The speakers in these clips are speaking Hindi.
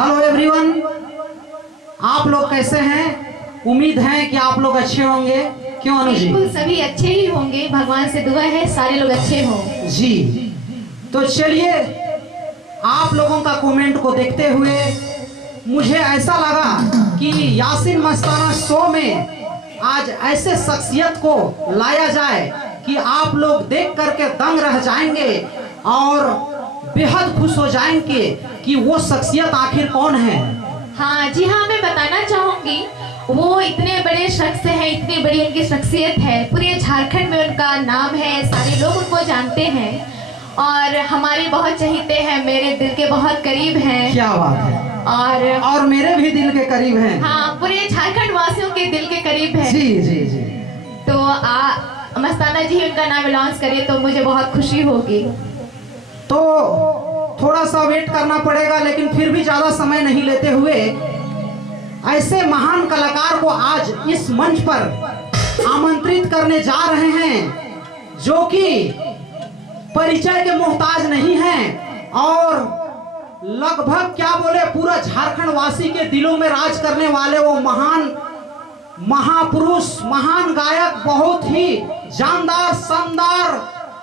हेलो एवरीवन, आप लोग कैसे हैं? उम्मीद है कि आप लोग अच्छे होंगे। क्यों अनु जी? बिल्कुल सभी अच्छे ही होंगे, भगवान से दुआ है सारे लोग अच्छे हों जी। तो चलिए, आप लोगों का कमेंट को देखते हुए मुझे ऐसा लगा कि यासीन मस्ताना शो में आज ऐसे शख्सियत को लाया जाए कि आप लोग देख करके दंग रह जाएंगे और बेहद खुश हो जाएंगे कि वो शख्सियत आखिर कौन है। हाँ जी हाँ, मैं बताना चाहूंगी वो इतने बड़े शख्स हैं, इतनी बड़ी उनकी शख्सियत है, पूरे झारखंड में उनका नाम है, सारे लोग उनको जानते हैं और हमारे बहुत चहीते हैं, मेरे दिल के बहुत करीब हैं। क्या बात है। और मेरे भी दिल के करीब हैं। हाँ, पूरे झारखंड वासियों के दिल के करीब है। जी जी जी। तो मस्ताना जी उनका नाम अनाउंस करिए तो मुझे बहुत खुशी होगी। तो थोड़ा सा वेट करना पड़ेगा, लेकिन फिर भी ज्यादा समय नहीं लेते हुए ऐसे महान कलाकार को आज इस मंच पर आमंत्रित करने जा रहे हैं जो कि परिचय के मोहताज नहीं हैं और लगभग क्या बोले पूरा झारखंड वासी के दिलों में राज करने वाले वो महान महापुरुष, महान गायक, बहुत ही जानदार शानदार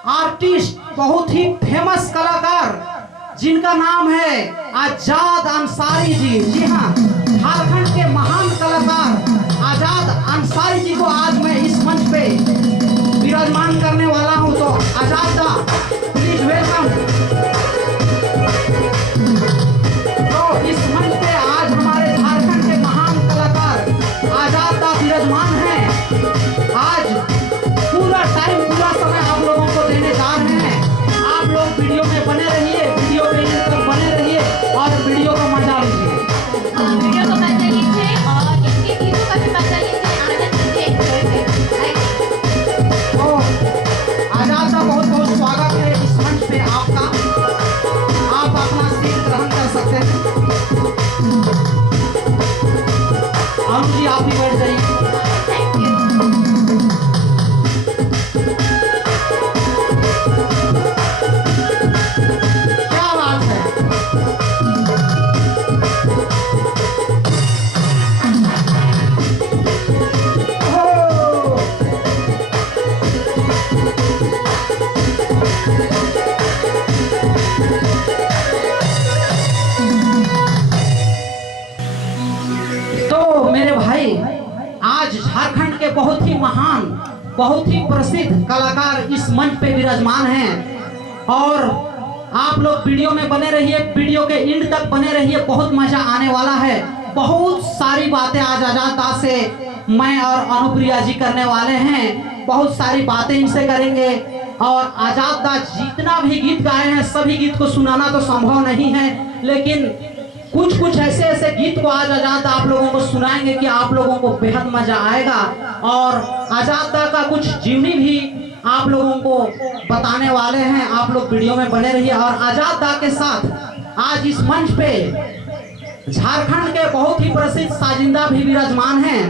आर्टिस्ट, बहुत ही फेमस कलाकार जिनका नाम है आजाद अंसारी जी। जी हाँ, झारखंड के महान कलाकार आजाद अंसारी जी को आज मैं इस मंच पे विराजमान करने वाला हूं। तो आजाद दा, प्लीज वेलकम। तो इस मंच पे आज हमारे झारखंड के महान कलाकार आजाद दा विराजमान हैं। आज पूरा टाइम, पूरा समय आप लोगों को देने जा रहे हैं। आप लोग वीडियो में बने रहिए, वीडियो में बने रहिए और वीडियो का मजा लीजिए। वीडियो को मजा लीजिए और इनके गीतों का भी मजा लीजिए, आनंद लीजिए। तो आजाद का बहुत बहुत स्वागत है इस मंच पे आपका। आप अपना सीट ग्रहण कर सकते हैं। अनु जी, आप भी बैठ जाइए। Thank you. क्या बात है। तो मेरे भाई, आज झारखंड के बहुत ही महान, बहुत ही प्रसिद्ध कलाकार इस मंच पे विराजमान हैं और आप लोग वीडियो में बने रहिए, वीडियो के एंड तक बने रहिए, बहुत मजा आने वाला है। बहुत सारी बातें आज आजाद दा से मैं और अनुप्रिया जी करने वाले हैं, बहुत सारी बातें इनसे करेंगे और आजाद दा जितना भी गीत गाए हैं सभी गीत को सुनाना तो संभव नहीं है, लेकिन कुछ कुछ ऐसे ऐसे गीत को आज आजाद दा आप लोगों को सुनाएंगे कि आप लोगों को बेहद मजा आएगा और आजाद दा का कुछ जीवनी भी आप लोगों को बताने वाले हैं। आप लोग वीडियो में बने रहिए और आजाद दा के साथ आज इस मंच पे झारखंड के बहुत ही प्रसिद्ध साजिंदा भी विराजमान हैं।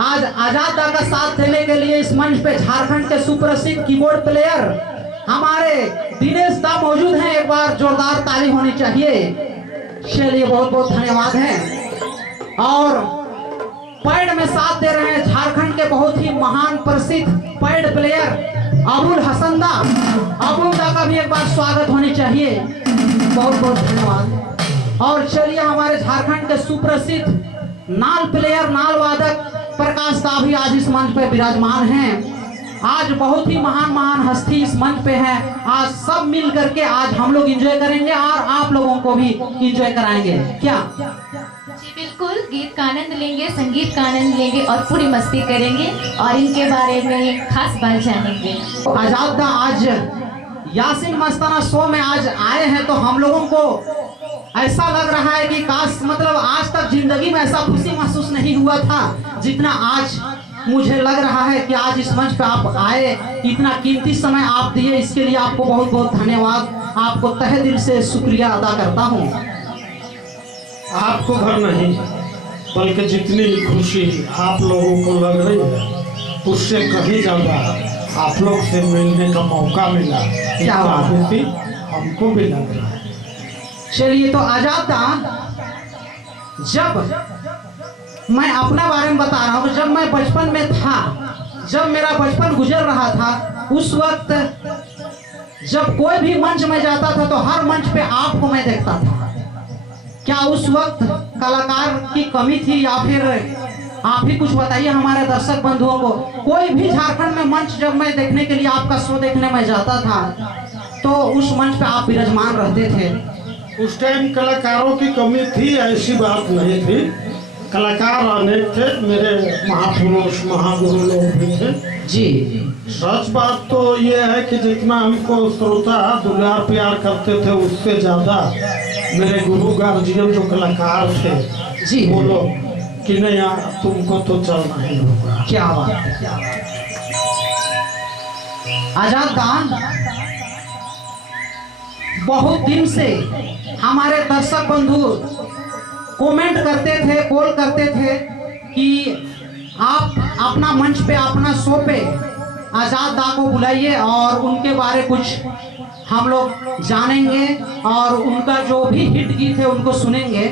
आज आजाद दा का साथ देने के लिए इस मंच पे झारखंड के सुप्रसिद्ध कीबोर्ड प्लेयर हमारे दिनेश दा मौजूद हैं। एक बार जोरदार ताली होनी चाहिए। चलिए, बहुत बहुत धन्यवाद है। और पैड में साथ दे रहे हैं झारखंड के बहुत ही महान प्रसिद्ध पैड प्लेयर अबुल हसन दा। अबुल दा का भी एक बार स्वागत होनी चाहिए। बहुत बहुत धन्यवाद। और चलिए, हमारे झारखंड के सुप्रसिद्ध नाल प्लेयर, नाल वादक प्रकाश दा भी आज इस मंच पे विराजमान हैं। आज बहुत ही महान महान हस्ती इस मंच पे है। आज सब मिल करके आज हम लोग एंजॉय करेंगे और आप लोगों को भी एंजॉय कराएंगे। क्या जी बिल्कुल, गीत का आनंद लेंगे, संगीत का आनंद लेंगे और पूरी मस्ती करेंगे और इनके बारे में खास बात जानेंगे। आजाद दा आज यासीन मस्ताना शो में आज आए हैं तो हम लोगों को ऐसा लग रहा है कि काश, मतलब आज तक जिंदगी में ऐसा खुशी महसूस नहीं हुआ था जितना आज मुझे लग रहा है कि आज इस मंच पे आप आए, इतना कीमती समय आप दिए, इसके लिए आपको बहुत बहुत धन्यवाद। आपको तहे दिल से शुक्रिया अदा करता हूँ। आपको घर नहीं, बल्कि जितनी खुशी आप लोगों को लग रही है उससे कहीं ज़्यादा आप लोग से मिलने का मौका मिला, क्या बात है। हमको भी लग रहा है। चलिए, तो आजाद दा जब मैं अपना बारे में बता रहा हूँ, जब मैं बचपन में था, जब मेरा बचपन गुजर रहा था, उस वक्त जब कोई भी मंच में जाता था तो हर मंच पे आपको मैं देखता था। क्या उस वक्त कलाकार की कमी थी या फिर आप ही कुछ बताइए हमारे दर्शक बंधुओं को। कोई भी झारखंड में मंच जब मैं देखने के लिए आपका शो देखने में जाता था तो उस मंच पे आप विराजमान रहते थे। उस टाइम कलाकारों की कमी थी ऐसी बात नहीं थी, कलाकार अनेक थे, मेरे महापुरुष महागुरु लोग भी थे जी। सच बात तो ये है कि जितना हमको श्रोता दुलार प्यार करते थे उससे ज्यादा मेरे गुरु गार्जियन जो कलाकार थे जी वो लोग कि नहीं यार तुमको तो चलना ही होगा। क्या बात है। आजाद दान बहुत दिन से हमारे दर्शक बंधु कमेंट करते थे, कॉल करते थे कि आप अपना मंच पे, अपना शो पे आजाद दा को बुलाइए और उनके बारे कुछ हम लोग जानेंगे और उनका जो भी हिट गीत है उनको सुनेंगे।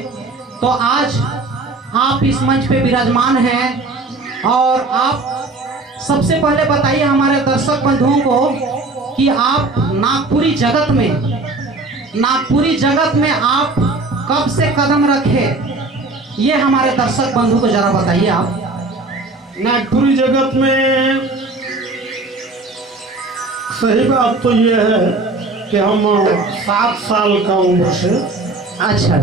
तो आज आप इस मंच पे विराजमान हैं और आप सबसे पहले बताइए हमारे दर्शक बंधुओं को कि आप नागपुरी जगत में आप कब से कदम रखे, ये हमारे दर्शक बंधु को जरा बताइए आप। नागपुरी जगत में सही बात तो ये है कि हम 7 साल का उम्र से, अच्छा,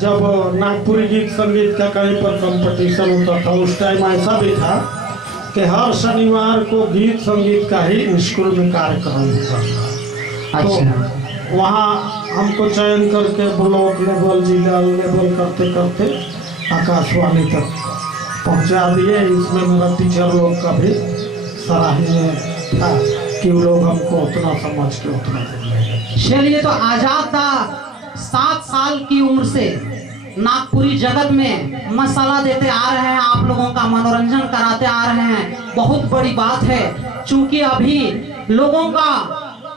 जब नागपुरी गीत संगीत का कहीं पर कंपटीशन होता था उस टाइम ऐसा भी था कि हर शनिवार को गीत संगीत का ही स्कूल में कार्यक्रम होता था। अच्छा। तो वहाँ हमको चयन करके ब्लॉक लेवल, जिला लेवल करते करते आकाशवाणी तक पहुँचा दिए। इसमें मेरा टीचर लोग का भी सराहनीय था कि वो लोग हमको उतना समझ के उतना। चलिए, तो आजाद दा 7 साल की उम्र से नागपुरी जगत में मसाला देते आ रहे हैं, आप लोगों का मनोरंजन कराते आ रहे हैं। बहुत बड़ी बात है, क्योंकि अभी लोगों का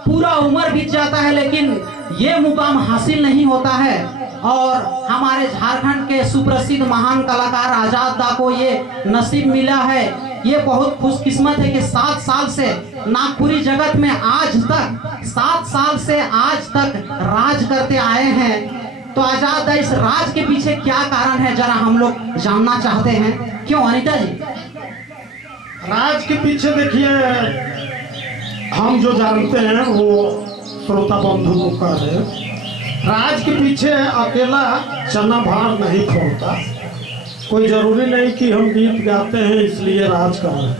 पूरा उम्र बीत जाता है लेकिन ये मुकाम हासिल नहीं होता है। और हमारे झारखंड के सुप्रसिद्ध महान कलाकार आजाद दा को ये नसीब मिला है। ये बहुत खुशकिस्मत है कि 7 साल से नागपुरी जगत में आज तक 7 साल से आज तक राज करते आए हैं। तो आजाद दा, इस राज के पीछे क्या कारण है, जरा हम लोग जानना चाहते हैं। क्यों अनीता जी? राज के पीछे देखिए, हम जो जानते हैं वो श्रोता बंधु को कह रहे, राज के पीछे अकेला चना भार नहीं फोड़ता। कोई जरूरी नहीं कि हम गीत गाते हैं इसलिए राज कर रहे हैं।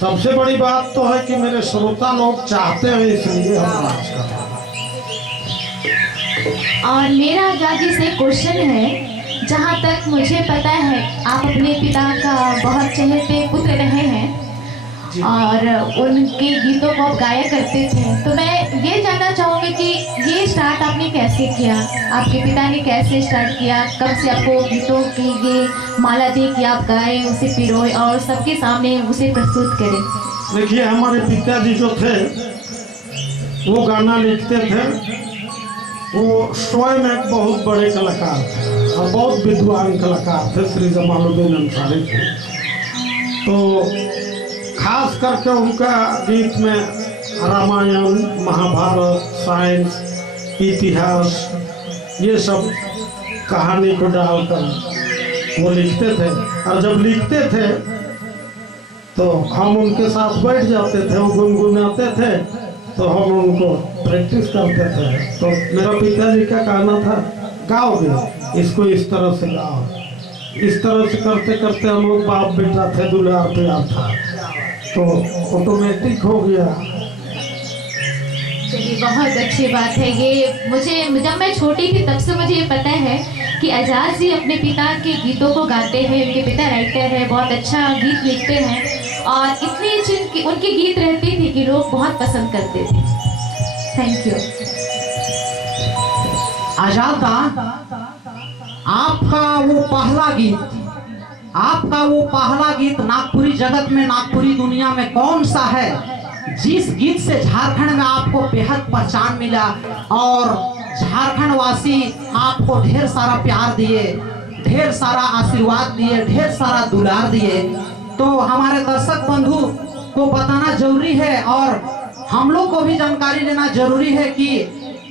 सबसे बड़ी बात तो है कि मेरे श्रोता लोग चाहते हैं इसलिए हम राज कर रहे हैं। और मेरा आजाद जी से क्वेश्चन है, जहाँ तक मुझे पता है आप अपने पिता का बहुत चहेते पुत्र रहे हैं और उनके गीतों को आप गाया करते थे। तो मैं ये जानना चाहूँगी कि ये स्टार्ट आपने कैसे किया, आपके पिता ने कैसे स्टार्ट किया, कब से आपको गीतों की ये माला दी कि आप गाएं, उसे पिरोए और सबके सामने उसे प्रस्तुत करें? देखिए, हमारे पिताजी जो थे वो गाना लिखते थे, वो स्वयं एक बहुत बड़े कलाकार थे और बहुत विद्वान कलाकार थे, श्री जमालुद्दीन अंसारी थे। तो खास करके उनका गीत में रामायण, महाभारत, साइंस, इतिहास, ये सब कहानी को डालकर वो लिखते थे। और जब लिखते थे तो हम उनके साथ बैठ जाते थे, वो गुनगुनाते थे तो हम उनको प्रैक्टिस करते थे। तो मेरा पिताजी का कहना था, गाओगे इसको इस तरह से गाओ। इस तरह से करते करते हम लोग बाप बेटा थे, दुलार प्यार था, तो ऑटोमेटिक हो गया। चलिए, बहुत अच्छी बात है ये। मुझे जब मैं छोटी थी तब से मुझे ये पता है कि आजाद जी अपने पिता के गीतों को गाते हैं। उनके पिता राइटर हैं, बहुत अच्छा गीत लिखते हैं और इतनी अच्छी उनकी गीत रहती थी कि लोग बहुत पसंद करते थे। Thank you. आजाद दा, आपका वो पहला गीत नागपुरी जगत में, नागपुरी दुनिया में कौन सा है जिस गीत से झारखंड में आपको बेहद पहचान मिला और झारखंड वासी आपको ढेर सारा प्यार दिए, ढेर सारा आशीर्वाद दिए, ढेर सारा दुलार दिए। तो हमारे दर्शक बंधु को बताना जरूरी है और हम लोग को भी जानकारी लेना जरूरी है कि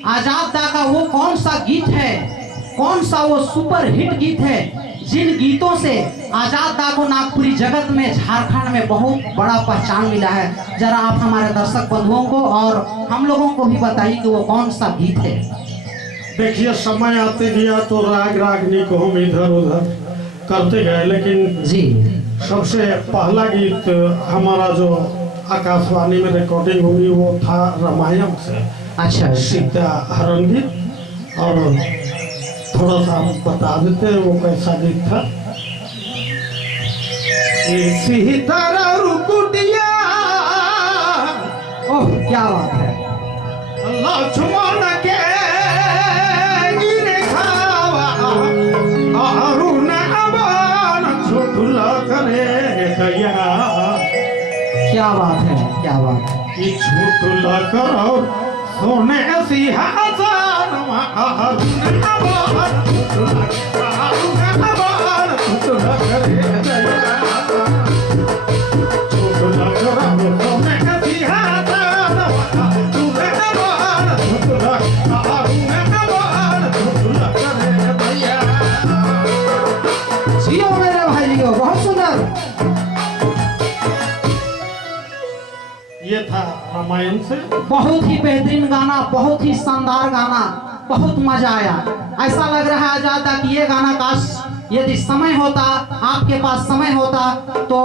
आजाद दा का वो कौन सा गीत है, कौन सा वो सुपर हिट गीत है जिन गीतों से आजाद दा को नागपुरी जगत में, झारखंड में बहुत बड़ा पहचान मिला है। जरा आप हमारे दर्शक बंधुओं को और हम लोगों को भी बताइए कि वो कौन सा गीत है। देखिए, समय आते गया तो राग रागनी को हम इधर उधर करते गए, लेकिन जी सबसे पहला गीत हमारा जो आकाशवाणी में रिकॉर्डिंग हुई वो था रामायण से, अच्छा सीता हरण गीत। और थोड़ा सा हम बता देते हैं वो कैसा गीत था। सीता रुकुटिया, ओह क्या बात है। लक्ष्मण के गिरे खावा, अरुण अवन छुटला करे गया। क्या बात है, क्या बात है। कि छुटला करो सोने सिंहासन, अरुण अवन छुटला, अरुण अवन छुटला करे गया। छुटला करो सोने सिंहासन, अरुण अवन छुटला, अरुण अवन छुटला करे गया। जियो मेरे भाई जियो, बहुत सुंदर। ये था रामायण से। बहुत ही बेहतरीन गाना, बहुत ही शानदार गाना, बहुत मजा आया। ऐसा लग रहा है आजाद दा कि ये गाना काश यदि समय होता, आपके पास समय होता तो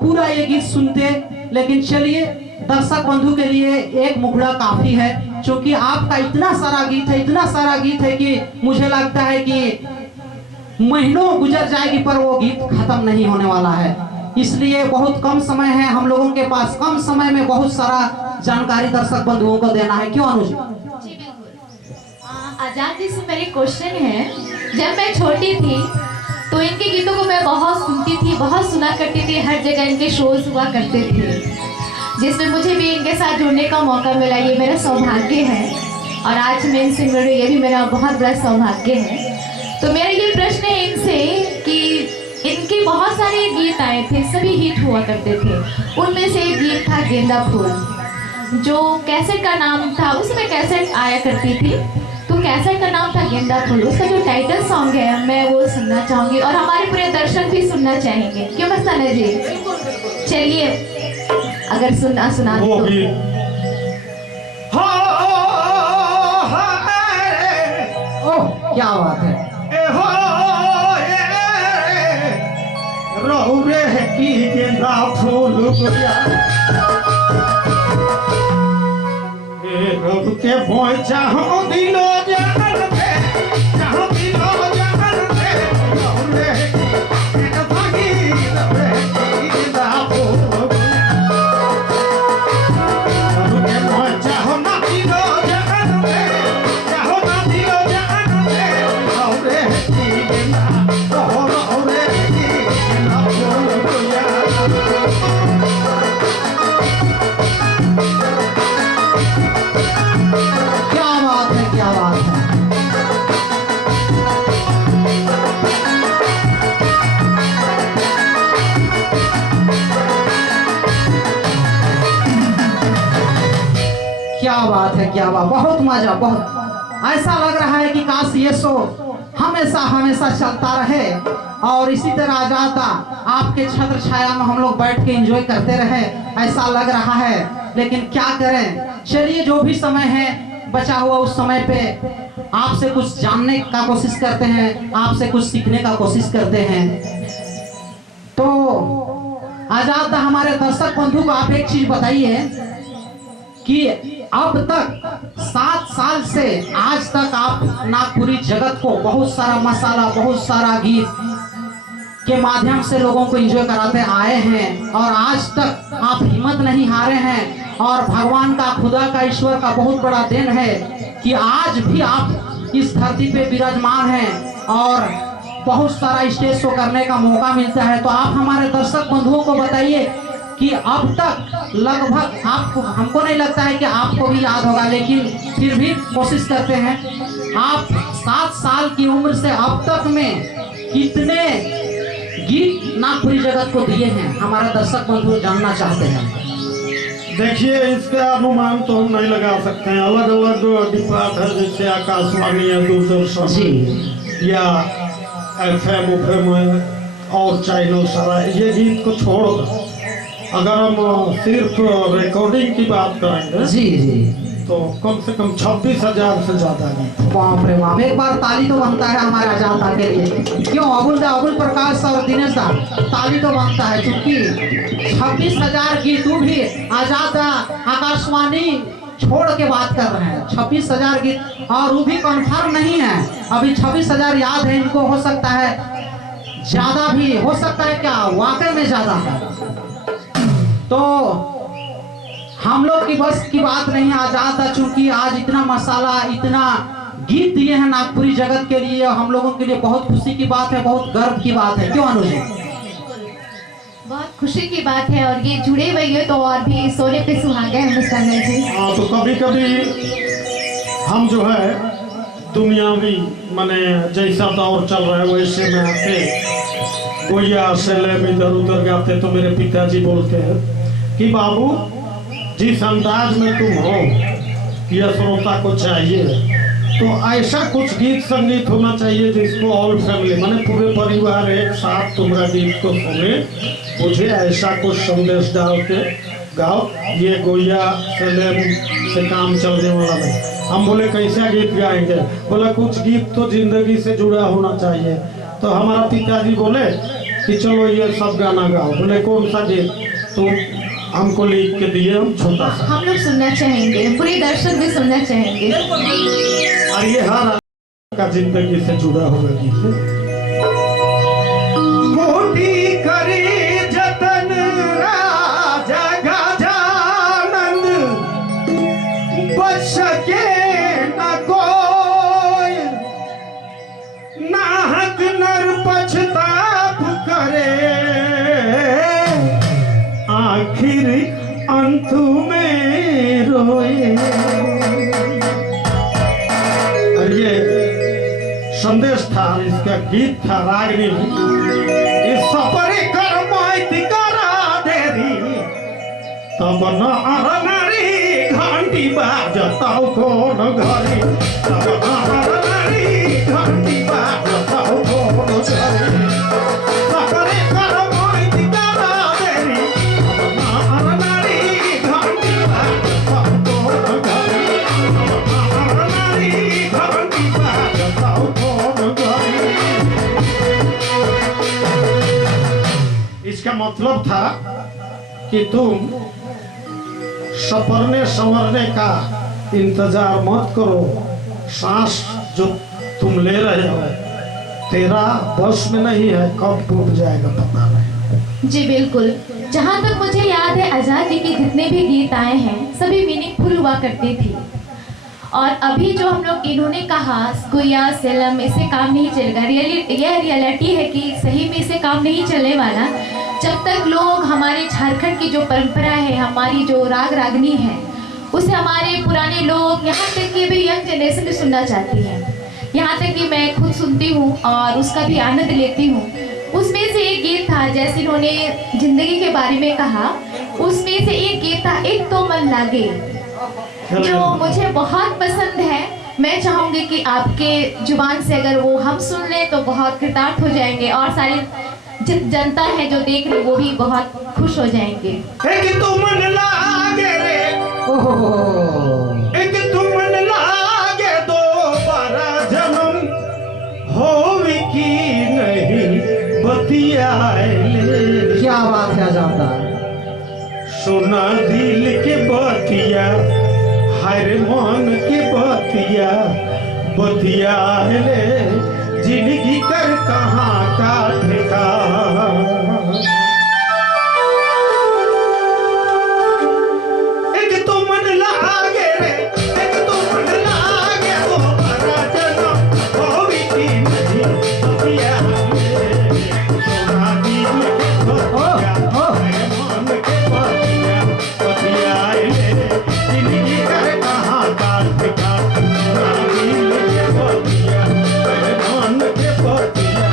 पूरा ये गीत सुनते। लेकिन चलिए, दर्शक बंधु के लिए एक मुखड़ा काफी है, क्योंकि आपका इतना सारा गीत है, इतना सारा गीत है कि मुझे लगता है कि महीनों गुजर जाएगी पर वो गीत खत्म नहीं होने वाला है। इसलिए बहुत कम समय है हम लोगों के पास, कम समय में बहुत सारा जानकारी दर्शक बंधुओं को देना है। क्यों अनुज? जी बिल्कुल। आजाद जी से मेरी क्वेश्चन है, जब मैं छोटी थी तो इनके गीतों को मैं बहुत सुनती थी, बहुत सुना करती थी। हर जगह इनके शोज हुआ करते थे, जिसमें मुझे भी इनके साथ जुड़ने का मौका मिला। ये मेरा सौभाग्य है और आज मैं इनसे मिल रही, ये भी मेरा बहुत बड़ा सौभाग्य है। तो मेरा ये प्रश्न है इनसे कि इनके बहुत सारे गीत आए थे, सभी हिट हुआ करते थे। उनमें से एक गीत था गेंदा फूल, जो कैसेट का नाम था, उसमें कैसेट आया करती थी, तो कैसेट का नाम था गेंदा फूल। उसका जो टाइटल सॉन्ग है मैं वो सुनना चाहूँगी और हमारे पूरे दर्शक भी सुनना चाहेंगे। क्यों मस्ताना जी? चलिए, अगर सुना दे वो तो। भी ओह क्या बात है। रौरे की गेंदा फूल गुड़िया, रब के बोल चाहो दिलो जान पे, चाहो दिलो जान पे, रौरे की रौरे की गेंदा फूल गुड़िया, रब के बोल चाहो ना दिलो जान पे, चाहो ना दिलो जान पे, रौरे की गेंदा, रौरे की गेंदा फूल गुड़िया। क्या बात है, क्या बात है। क्या बात है, क्या बात, बहुत मजा, बहुत। ऐसा लग रहा है कि काश ये शो हमेशा हमेशा चलता रहे और इसी तरह आजाद दा आपके छत्र छाया में हम लोग बैठ के एंजॉय करते रहे, ऐसा लग रहा है। लेकिन क्या करें, चलिए जो भी समय है बचा हुआ उस समय पे आपसे कुछ जानने का कोशिश करते हैं, आपसे कुछ सीखने का कोशिश करते हैं। तो आजाद दा हमारे दर्शक बंधु को आप एक चीज बताइए कि अब तक 7 साल से आज तक आप नागपुरी जगत को बहुत सारा मसाला, बहुत सारा गीत के माध्यम से लोगों को एंजॉय कराते आए हैं और आज तक आप हिम्मत नहीं हारे हैं। और भगवान का, खुदा का, ईश्वर का बहुत बड़ा देन है कि आज भी आप इस धरती पे विराजमान हैं और बहुत सारा स्टेज शो करने का मौका मिलता है। तो आप हमारे दर्शक बंधुओं को बताइए कि अब तक लगभग आपको, हमको नहीं लगता है कि आपको भी याद होगा, लेकिन फिर भी कोशिश करते हैं। आप 7 साल की उम्र से अब तक में कितने गीत नागपुरी जगत को दिए हैं, हमारा दर्शक बंधु जानना चाहते हैं। देखिए, इसका अनुमान तो हम नहीं लगा सकते हैं। अलग अलग डिपार्ट है, जैसे आकाशवाणी या दूरदर्शन जी या FM उफएम और चैनल सारा, ये गीत को छोड़ अगर हम सिर्फ रिकॉर्डिंग की बात करेंगे जी जी, तो कम से कम 26,000 से ज्यादा गीत। बाप रे बाप, एक बार ताली तो बनता है हमारे आजादा के लिए। क्यों अबुल प्रकाश और दिनेश दा, ताली तो बनता है, क्योंकि 26,000 गीत भी आजादा आकाशवाणी छोड़ के बात कर रहे हैं। 26,000 गीत, और वो भी कंफर्म नहीं है अभी। 26,000 याद है इनको, हो सकता है ज्यादा भी हो सकता है, क्या वाकई में ज्यादा है। तो हम लोग की बस की बात नहीं आजाद था, चूंकि आज इतना मसाला, इतना गीत दिए हैं नागपुरी जगत के लिए, हम लोगों के लिए बहुत खुशी की बात है, बहुत गर्व की बात है। क्यों अनुज? बहुत खुशी की बात है, और ये जुड़े हुए हो तो और भी सोने पे सुहागे हैं मिस्टर जी। हाँ, तो कभी कभी हम जो है दुनियावी माने जैसा दौर चल रहा है वैसे में आके गोया सेलेम इधर उधर गाते, तो मेरे पिताजी बोलते हैं कि बाबू जिस अंदाज में तुम हो यह श्रोता को चाहिए, तो ऐसा कुछ गीत संगीत होना चाहिए जिसको ऑल फैमिली माने पूरे परिवार एक साथ तुम्हारा गीत को सुने, मुझे ऐसा कुछ संदेश डाल के गाओ। ये गोया सेलेम से काम चलने वाला नहीं। हम बोले कैसा गीत गाएंगे? बोला कुछ गीत तो जिंदगी से जुड़ा होना चाहिए। तो हमारा पिताजी बोले कि चलो ये सब गाना गाओ। बोले कौन सा गीत? तो हमको लिख के दिए, हम छोटा सा, हम लोग सुनना चाहेंगे, पूरे दर्शक भी सुनना चाहेंगे। और ये हर का जिंदगी से जुड़ा हुआ गीत है। मोटी करी जतन राजा गजानंद, बच सके न कोई, नाहक नर पछताप करे, आखिर अंत में रोए। और ये संदेश था, इसका गीत था रागनी, इस सपरे कर माइती करा देरी, तब न अरनारी घंटी बाजताओ कौन घरी, तब न अरनारी घंटी बाजताओ कौन घरी, सपरे कर माइती करा देरी, तब न अरनारी घंटी बाजताओ कौन घरी, तब न अरनारी घंटी बाजताओ कौन घरी। इसका मतलब था कि तुम सपरने संवरने का इंतजार मत करो। सांस जो तुम ले रहे हो तेरा बस में नहीं है, कब टूट जाएगा पता नहीं। जी बिल्कुल, जहाँ तक मुझे याद है आजाद जी के जितने भी गीत आए हैं सभी मीनिंगफुल हुआ करते थे। और अभी जो हम लोग इन्होंने कहा गोया सेलम, इससे काम नहीं चलेगा। यह रियलिटी है कि सही में इससे काम नहीं चलने वाला जब तक लोग हमारे झारखंड की जो परंपरा है, हमारी जो राग रागनी है, उसे हमारे पुराने लोग, यहाँ तक कि भी यंग जनरेशन भी सुनना चाहती है। यहाँ तक कि मैं खुद सुनती हूँ और उसका भी आनंद लेती हूँ। उसमें से एक गीत था, जैसे इन्होंने जिंदगी के बारे में कहा, उसमें से एक गीत था एक तो मन लागे, जो मुझे बहुत पसंद है। मैं चाहूँगी कि आपके जुबान से अगर वो हम सुन लें तो बहुत कृतार्थ हो जाएंगे, और सारी जनता है जो देख रही वो भी बहुत खुश हो जाएंगे। एक तो मन लागे रे, एक तो मन लागे, दोबारा जन्म होवे की नहीं बतियाए। क्या बात है जाता, सोना दिल के बतिया, हर मन के बतिया, बतियाए जिंदगी कर कहाँ का ठिकाना। एक तो मन लागे रे, एक तो मन लागे, दोबारा जन्म होवे की नहीं बतियाए। सोना दिल के बतिया, हर मन के बतिया, बतियाए जिंदगी कर कहाँ का ठिकाना। सोना दिल के बतिया, हर मन के बतिया,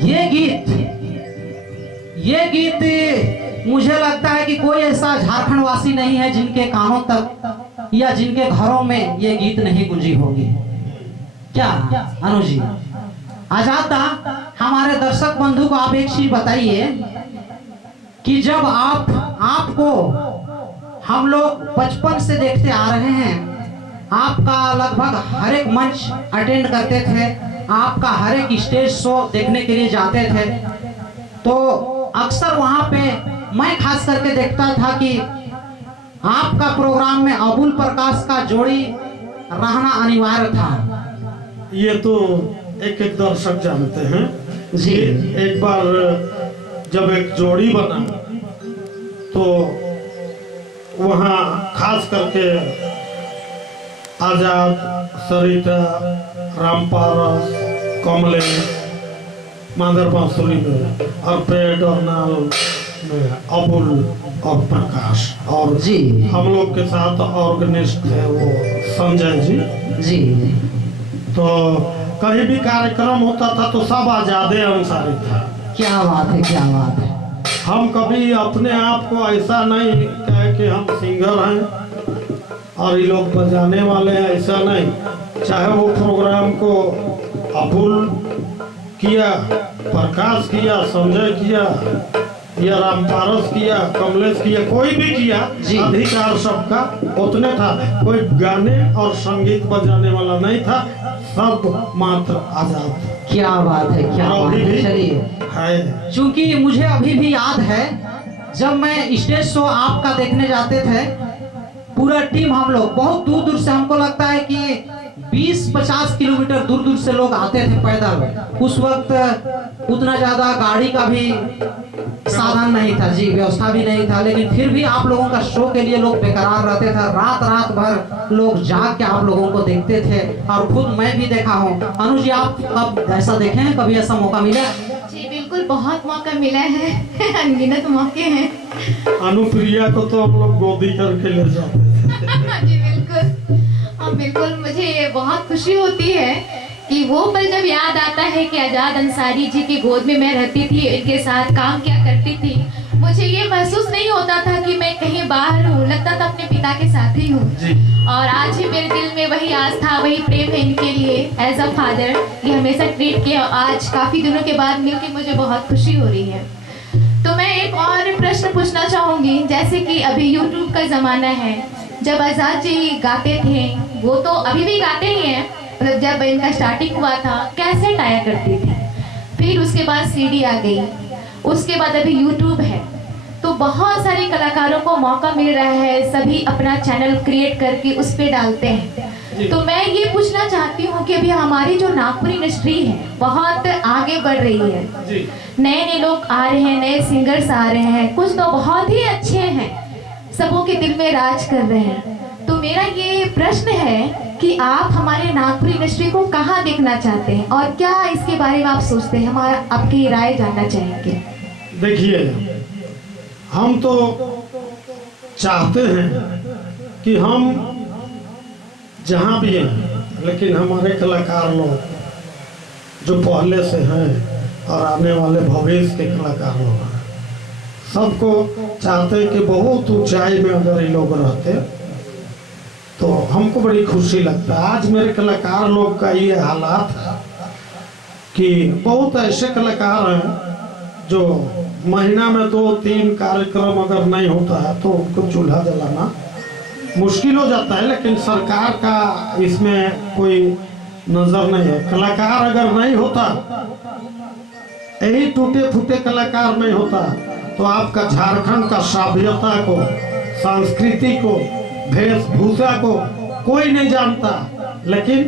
ये गीत मुझे लगता है कि कोई ऐसा झारखंड वासी नहीं है जिनके कानों तक या जिनके घरों में ये गीत नहीं गुंजी होगी। क्या अनुज जी? आजादा, हमारे दर्शक बंधु को आप एक चीज बताइए कि जब आपको हम लोग बचपन से देखते आ रहे हैं, आपका लगभग हर एक मंच अटेंड करते थे, आपका हर एक स्टेज शो देखने के लिए जाते थे, तो अक्सर वहां पे मैं खास करके देखता था कि आपका प्रोग्राम में अबुल प्रकाश का जोड़ी रहना अनिवार्य था। ये तो एक एक दर्शक जानते हैं जी। एक बार जब एक जोड़ी बना तो वहाँ खास करके आजाद, सरिता, रामपारस, कमलेश, मादर बांसुरी में, और पेट और नाल में अबुल और प्रकाश, और जी हम लोग के साथ ऑर्गेनिस्ट थे वो संजय जी। जी। तो कहीं भी कार्यक्रम होता था तो सब आजादे अंसारी था। क्या बात है, क्या बात है। हम कभी अपने आप को ऐसा नहीं कहे कि हम सिंगर हैं और ये लोग बजाने वाले हैं, ऐसा नहीं। चाहे वो प्रोग्राम को अबुल किया, प्रकाश किया, संजय किया, या रामपारस किया, कमलेश किया, कोई भी किया, अधिकार सबका उतने था। कोई गाने और संगीत बजाने वाला नहीं था, सब मात्र आजाद। क्या बात है, क्या बात है। चलिए, है चूंकि मुझे अभी भी याद है जब मैं स्टेज शो आपका देखने जाते थे, पूरा टीम हम लोग बहुत दूर दूर से, हमको लगता है कि 20-50 किलोमीटर दूर दूर से लोग आते थे पैदल। उस वक्त उतना ज्यादा गाड़ी का भी साधन नहीं था जी, व्यवस्था भी नहीं था, लेकिन फिर भी आप लोगों का शो के लिए लोग बेकरार रहते थे। रात भर लोग जाग के आप लोगों को देखते थे, और खुद मैं भी देखा हूँ। अनुज जी, आप कब ऐसा देखे हैं, कभी ऐसा मौका मिला? जी बिल्कुल, बहुत मौका मिला है। अनगिनत मौके हैं। अनुप्रिया को तो हम लोग गोदी करके ले जाते थे। जी बिल्कुल। और बिल्कुल मुझे बहुत खुशी होती है कि वो पल जब याद आता है कि आजाद अंसारी जी की गोद में मैं रहती थी, इनके साथ काम किया करती थी। मुझे ये महसूस नहीं होता था कि मैं कहीं बाहर हूँ, लगता था अपने पिता के साथ ही हूँ। और आज ही मेरे दिल में वही आस्था, वही प्रेम है इनके लिए एज अ फादर। ये हमेशा ट्रीट किया। आज काफ़ी दिनों के बाद मिलकर मुझे बहुत खुशी हो रही है। तो मैं एक और प्रश्न पूछना चाहूँगी, जैसे कि अभी यूट्यूब का ज़माना है। जब आजाद जी गाते थे, वो तो अभी भी गाते ही हैं, मतलब जब इनका स्टार्टिंग हुआ था कैसेट आया करती थी, फिर उसके बाद सीडी आ गई, उसके बाद अभी यूट्यूब है, तो बहुत सारे कलाकारों को मौका मिल रहा है, सभी अपना चैनल क्रिएट करके उस पर डालते हैं। तो मैं ये पूछना चाहती हूँ कि अभी हमारी जो नागपुर इंडस्ट्री है बहुत आगे बढ़ रही है, नए नए लोग आ रहे हैं, नए सिंगर्स आ रहे हैं, कुछ तो बहुत ही अच्छे हैं, सबों के दिल में राज कर रहे हैं। तो मेरा ये प्रश्न है कि आप हमारे नागपुर इंडस्ट्री को कहाँ देखना चाहते हैं और क्या इसके बारे में आप सोचते हैं, हमारा आपकी राय जानना चाहेंगे। देखिए, हम तो चाहते हैं कि हम जहाँ भी हैं, लेकिन हमारे कलाकार लोग जो पहले से हैं और आने वाले भविष्य के कलाकार लोग हैं, सबको चाहते हैं कि बहुत ऊंचाई में अगर ये लोग रहते तो हमको बड़ी खुशी लगता है। आज मेरे कलाकार लोग का ये हालात है कि बहुत ऐसे कलाकार हैं जो महीना में 2-3 कार्यक्रम अगर नहीं होता है तो उनको चूल्हा जलाना मुश्किल हो जाता है, लेकिन सरकार का इसमें कोई नजर नहीं है। कलाकार अगर नहीं होता, यही टूटे फूटे कलाकार नहीं होता, तो आपका झारखंड का सभ्यता को, संस्कृति को, वेशभूषा को कोई नहीं जानता, लेकिन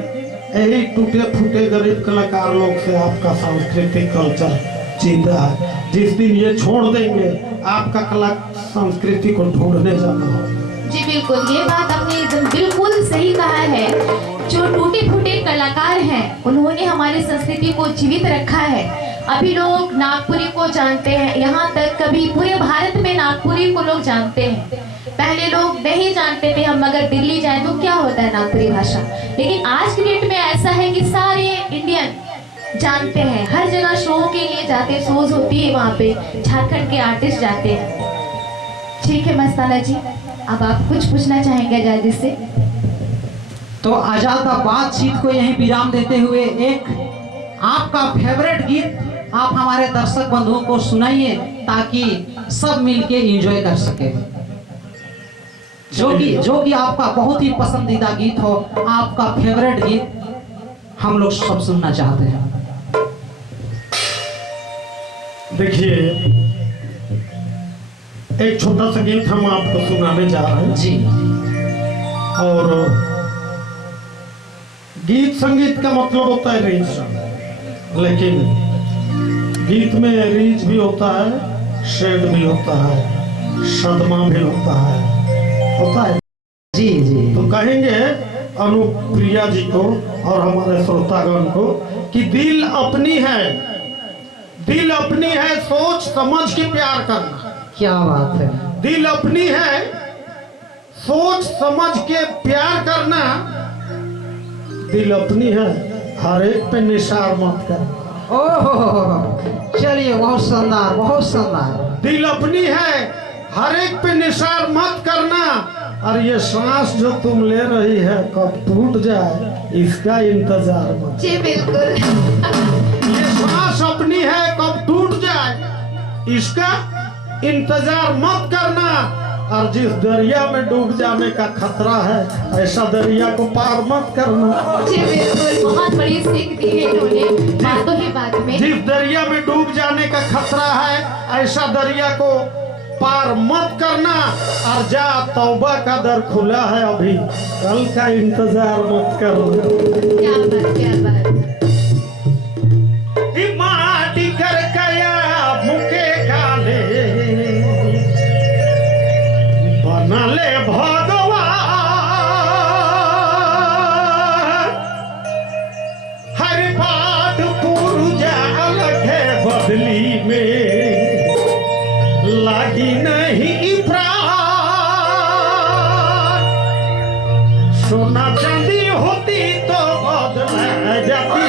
यही टूटे फूटे गरीब कलाकार लोग से आपका सांस्कृतिक कल्चर जिंदा है। जिस दिन ये छोड़ देंगे, आपका कला संस्कृति को ढूंढने जाना हो। जी बिल्कुल, ये बात आपने एकदम बिल्कुल सही कहा है। जो टूटे फूटे कलाकार हैं, उन्होंने हमारी संस्कृति को जीवित रखा है। अभी लोग नागपुरी को जानते हैं, यहाँ तक कभी पूरे भारत में नागपुरी को लोग जानते हैं। पहले लोग नहीं जानते थे, हम अगर दिल्ली जाएं तो क्या होता है नागपुरी भाषा, लेकिन आज की डेट में ऐसा है कि सारे इंडियन जानते हैं, हर जगह शो के लिए जाते हैं, शोज होती है वहाँ पे, झारखंड के आर्टिस्ट जाते हैं। ठीक है मस्ताना जी, अब आप कुछ पूछना चाहेंगे आजाद जी से? तो आजाद बातचीत को यहीं विराम देते हुए एक आपका फेवरेट गीत आप हमारे दर्शक बंधुओं को सुनाइए ताकि सब मिलके एंजॉय कर सके। जो कि आपका बहुत ही पसंदीदा गीत हो, आपका फेवरेट गीत हम लोग सब सुनना चाहते हैं। देखिए, एक छोटा सा गीत हम आपको सुनाने जा रहे हैं जी। और गीत संगीत का मतलब होता है रीच, लेकिन गीत में रीच भी होता है, शेड भी होता है, सदमा भी होता है जी जी। तो कहेंगे अनुप्रिया जी को और हमारे श्रोतागण को कि दिल अपनी है, सोच समझ के प्यार करना। क्या बात है। दिल अपनी है, सोच समझ के प्यार करना। दिल अपनी है, हर एक पे निशार मत कर। ओह, चलिए, बहुत शानदार, बहुत शानदार। दिल अपनी है, हर एक पे निशार मत करना। और ये सांस जो तुम ले रही है कब टूट जाए इसका इंतजार मत। जी बिल्कुल। ये सांस अपनी है, कब टूट जाए इसका इंतजार मत करना। और जिस दरिया में डूब जाने का खतरा है ऐसा दरिया को पार मत करना। जी बिल्कुल, बहुत बड़ी सीख दी है इन्होंने बातों ही बात में। जिस दरिया में डूब जाने का खतरा है ऐसा दरिया को पार मत करना। और जा, तौबा का दर खुला है अभी, कल का इंतजार मत करना। क्या बात, क्या बात। माटी कर कया मुके काले बनले भगवान, हर बात पुरजा लगे बदली में लगी नहीं प्राण। सोना चांदी होती तो बदल जाती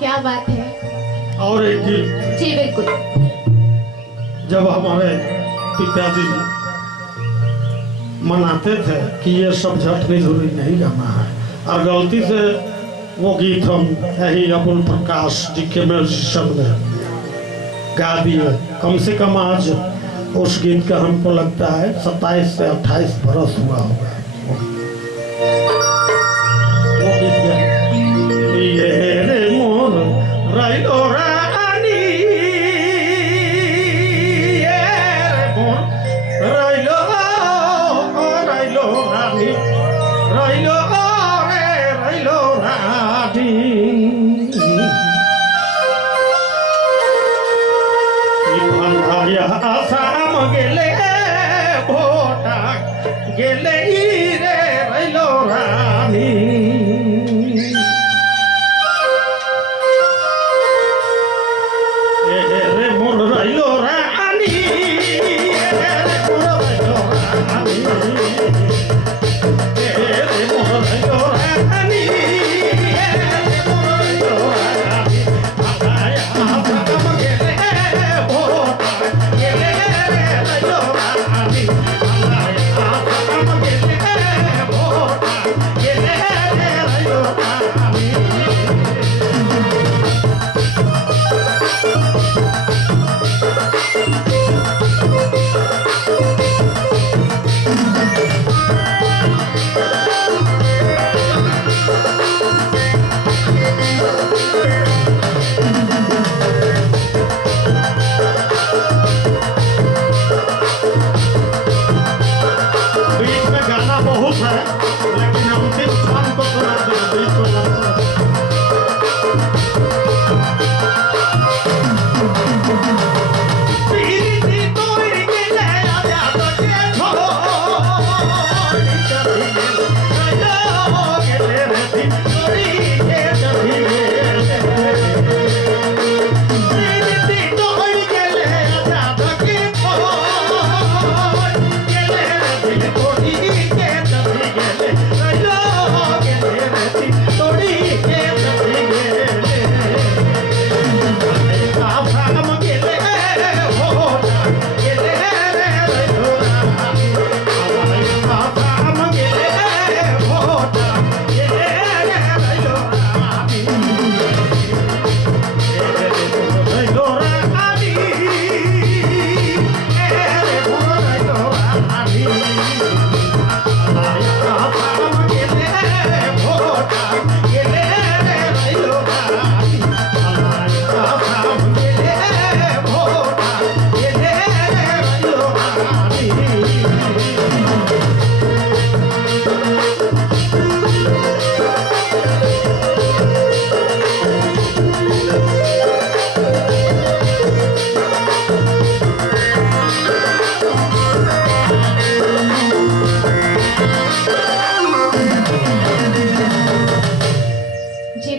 क्या बात है। और एक गीत, जी बिल्कुल। जब हमारे पिताजी मनाते थे कि ये सब झटनी झुरी नहीं गाना है, और गलती से वो गीत हम यही अपुल प्रकाश जी के म्यूजिशियन में गा दिए। कम से कम आज उस गीत का हमको लगता है 27 से 28 बरस हुआ होगा। वो गीत ये रे मोर राइलो रानी, ये रे मोर राइलो राइलो रानी, राइलो रे राइलो रानी। भंडारिया आसाम गेले भोटा गेले रे राइलो रानी।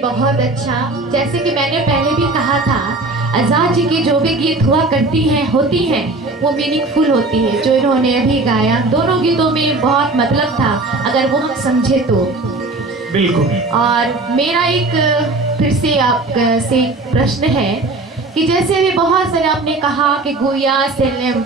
बहुत अच्छा। जैसे कि मैंने पहले भी कहा था, आजाद जी की जो भी गीत हुआ करती हैं होती हैं वो मीनिंगफुल होती है। जो इन्होंने अभी गाया, दोनों गीतों में बहुत मतलब था अगर वो हम समझे तो। बिल्कुल। और मेरा एक फिर से आप से प्रश्न है कि जैसे अभी बहुत सारे आपने कहा कि गुया सेलम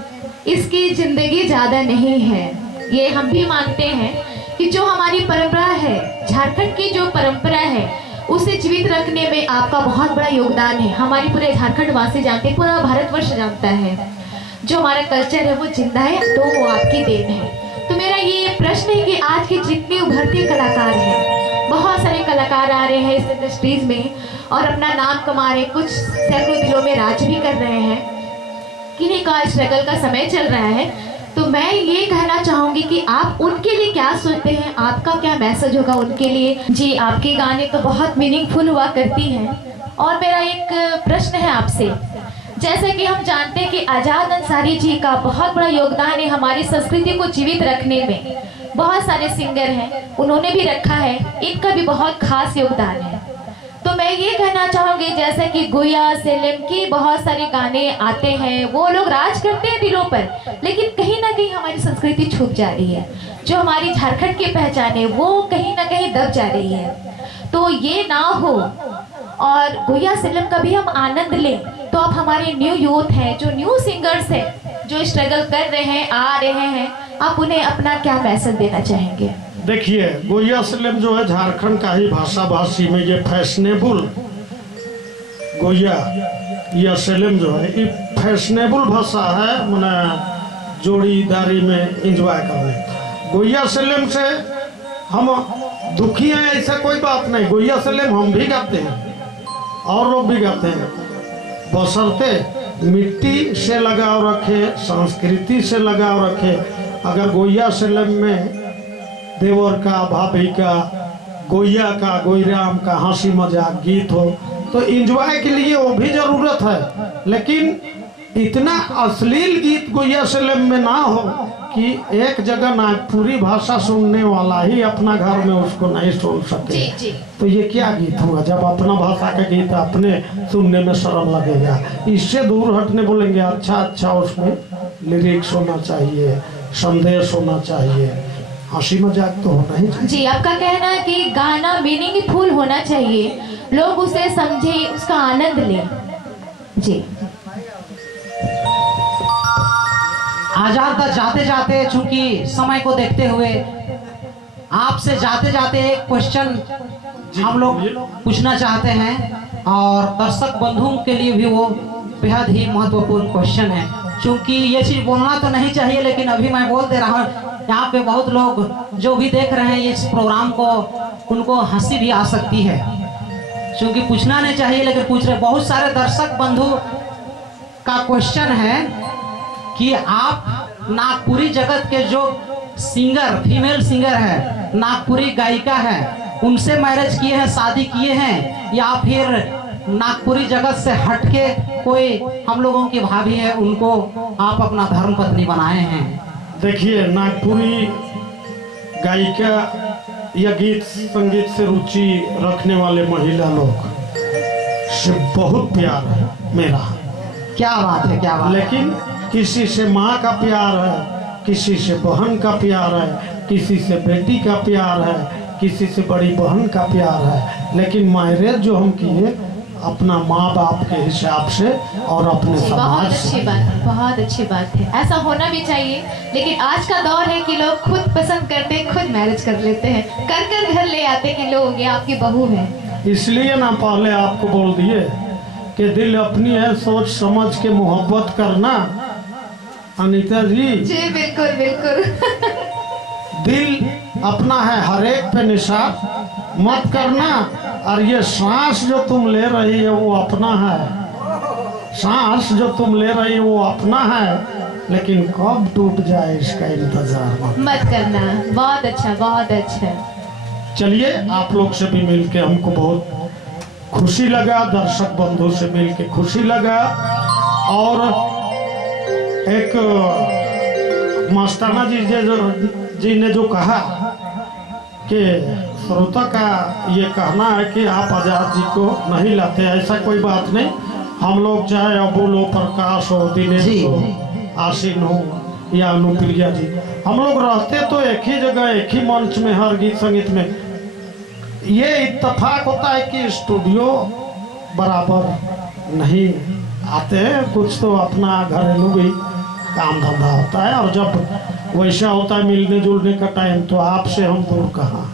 इसकी जिंदगी ज़्यादा नहीं है, ये हम भी मानते हैं कि जो हमारी परंपरा है, झारखंड की जो परंपरा है उसे जीवित रखने में आपका बहुत बड़ा योगदान है। हमारी पूरे झारखंड वासी जानते हैं, पूरा भारतवर्ष जानता है जो हमारा कल्चर है वो जिंदा है, तो वो आपकी देन है। तो मेरा ये प्रश्न है कि आज के जितने उभरते कलाकार हैं, बहुत सारे कलाकार आ रहे हैं इस इंडस्ट्रीज में और अपना नाम कमा रहे हैं, कुछ सैकड़ों दिलों में राज भी कर रहे हैं, किन्हीं का स्ट्रगल का समय चल रहा है। तो मैं ये कहना चाहूँगी कि आप उनके लिए क्या सोचते हैं, आपका क्या मैसेज होगा उनके लिए। जी, आपके गाने तो बहुत मीनिंगफुल हुआ करती हैं। और मेरा एक प्रश्न है आपसे जैसा कि हम जानते हैं कि आजाद अंसारी जी का बहुत बड़ा योगदान है हमारी संस्कृति को जीवित रखने में। बहुत सारे सिंगर हैं, उन्होंने भी रखा है, इनका भी बहुत खास योगदान है। तो मैं ये कहना चाहूँगी जैसे कि गुया सेलिम की बहुत सारे गाने आते हैं, वो लोग राज करते हैं दिलों पर, लेकिन कहीं ना कहीं हमारी संस्कृति छूट जा रही है। जो हमारी झारखंड की पहचान है वो कहीं ना कहीं दब जा रही है। तो ये ना हो और गुया सेलिम का भी हम आनंद लें। तो अब हमारे न्यू यूथ हैं, जो न्यू सिंगर्स हैं, जो स्ट्रगल कर रहे हैं, आ रहे हैं, आप उन्हें अपना क्या मैसेज देना चाहेंगे? देखिए, गुया सेलिम जो है झारखंड का ही भाषा भाषी में ये फैशनेबल गुया या सेलिम जो है ये फैशनेबल भाषा है, मैंने जोड़ीदारी में एंजॉय करने। गुया सेलिम से हम दुखी हैं ऐसा कोई बात नहीं। गुया सेलिम हम भी गाते हैं और लोग भी गाते हैं, बशर्ते मिट्टी से लगाव रखे, संस्कृति से लगाव रखे। अगर गुया सेलिम में देवर का, भाभी का, गोया का, गोईराम का हंसी मजाक गीत हो तो इंजॉय के लिए वो भी जरूरत है, लेकिन इतना अश्लील गीत गुया सेलिम में ना हो कि एक जगह नागपुरी भाषा सुनने वाला ही अपना घर में उसको नहीं सुन सके। जी, जी। तो ये क्या गीत होगा जब अपना भाषा का गीत अपने सुनने में शर्म लगेगा। इससे दूर हटने बोलेंगे अच्छा उसमें लिरिक्स होना चाहिए, संदेश होना चाहिए, हंसी मजाक तो होना ही चाहिए। जी, आपका कहना है कि गाना मीनिंगफुल होना चाहिए, लोग उसे समझे, उसका आनंद लें। जी, आजाद का जाते जाते, चूंकि समय को देखते हुए आपसे जाते जाते एक क्वेश्चन हम लोग पूछना चाहते हैं और दर्शक बंधुओं के लिए भी वो बेहद ही महत्वपूर्ण क्वेश्चन है। क्योंकि ये चीज़ बोलना तो नहीं चाहिए, लेकिन अभी मैं बोल दे रहा हूँ। यहाँ पे बहुत लोग जो भी देख रहे हैं इस प्रोग्राम को, उनको हंसी भी आ सकती है, क्योंकि पूछना नहीं चाहिए लेकिन पूछ रहे। बहुत सारे दर्शक बंधु का क्वेश्चन है कि आप नागपुरी जगत के जो सिंगर, फीमेल सिंगर है, नागपुरी गायिका है, उनसे मैरिज किए हैं, शादी किए हैं, या फिर नागपुरी जगत से हटके कोई हम लोगों की भाभी है उनको आप अपना धर्म पत्नी बनाए हैं? देखिए, नागपुरी गायिका या गीत संगीत से रुचि रखने वाले महिला लोग से बहुत प्यार है मेरा। क्या बात है, क्या बात। लेकिन किसी से माँ का प्यार है, किसी से बहन का प्यार है, किसी से बेटी का प्यार है, किसी से बड़ी बहन का प्यार है, लेकिन मैरिज जो हम किए अपना माँ बाप के हिसाब से और अपने बहुत समाज अच्छी से। बात है, बहुत अच्छी बात है, ऐसा होना भी चाहिए। लेकिन आज का दौर है कि लोग खुद पसंद करते हैं, खुद मैरिज कर लेते हैं, कर घर ले आते हैं कि लोग ये आपकी बहू है। इसलिए ना पहले आपको बोल दिए कि दिल अपनी है, सोच समझ के मोहब्बत करना। अनीता जी, जी बिल्कुल बिल्कुल। दिल अपना है, हर एक पे निशान मत करना। और ये सांस जो तुम ले रही है वो अपना है, सांस जो तुम ले रही है वो अपना है, लेकिन कब टूट जाए इसका इंतजार मत करना। बहुत अच्छा, बहुत अच्छा। चलिए, आप लोग से भी मिलके हमको बहुत खुशी लगा, दर्शक बंधु से मिलके खुशी लगा। और एक मस्ताना जी ने जो कहा कि श्रोता का ये कहना है कि आप आजाद जी को नहीं लाते, ऐसा कोई बात नहीं। हम लोग चाहे अबुल हो, प्रकाश हो, दिनेश हो, आशीन हो या अनुप्रिया जी, हम लोग रहते तो एक ही जगह, एक ही मंच में, हर गीत संगीत में। ये इत्तेफाक होता है कि स्टूडियो बराबर नहीं आते हैं, कुछ तो अपना घरेलू भी काम धंधा होता है, और जब वैसा होता है मिलने जुलने का टाइम तो आपसे हम दूर कहाँ।